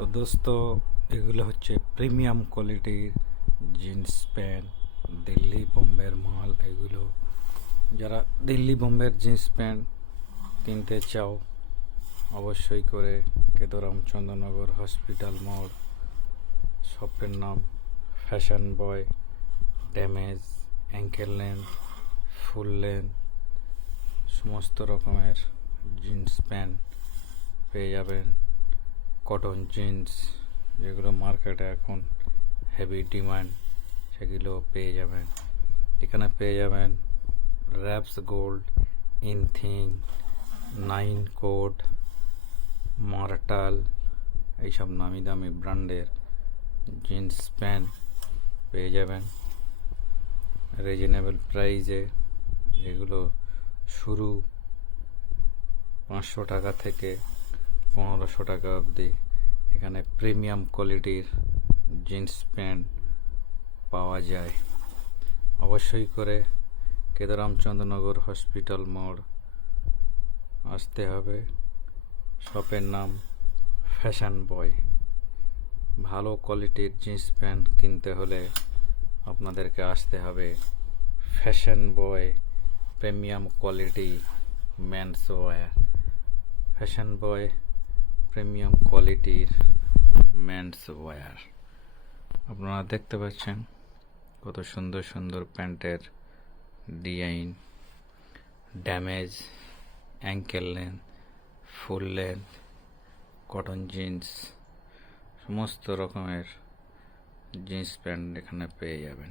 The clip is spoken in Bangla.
তো দোস্ত, এগুলো হচ্ছে প্রিমিয়াম কোয়ালিটির জিন্স প্যান্ট দিল্লি বোম্বের মাল, এগুলো। যারা দিল্লি বোম্বের জিন্স প্যান্ট কিনতে চাও, অবশ্যই করে কেদরাম চন্দ্রনগর হসপিটাল মোড় শপের নাম fashion boy damage ankle length full length সমস্ত রকমের জিন্স প্যান্ট পেয়ে যাবেন। কটন জিন্স যেগুলো মার্কেটে এখন হেভি ডিমান্ড সেগুলো পেয়ে যাবেন। এখানে পেয়ে যাবেন র্যাপস গোল্ড ইনথিং নাইন কোড মার্টাল এইসব নামি দামি ব্র্যান্ডের জিন্স প্যান্ট পেয়ে যাবেন। রিজনেবল প্রাইজে যেগুলো শুরু পাঁচশো টাকা থেকে পনেরোশো টাকা অবধি। এখানে প্রিমিয়াম কোয়ালিটির জিন্স প্যান্ট পাওয়া যায়। অবশ্যই করে কেদারামচন্দ্রনগর হসপিটাল মোড় আসতে হবে। শপের নাম ফ্যাশন বয় ভালো কোয়ালিটির জিন্স প্যান্ট কিনতে হলে আপনাদেরকে আসতে হবে। Fashion boy premium quality men's wear fashion boy premium কোয়ালিটির মেন্স ওয়্যার আপনারা দেখতে পাচ্ছেন কত সুন্দর সুন্দর প্যান্টের design damage ankle length full length cotton jeans সমস্ত রকমের জিন্স প্যান্ট এখানে পেয়ে যাবেন।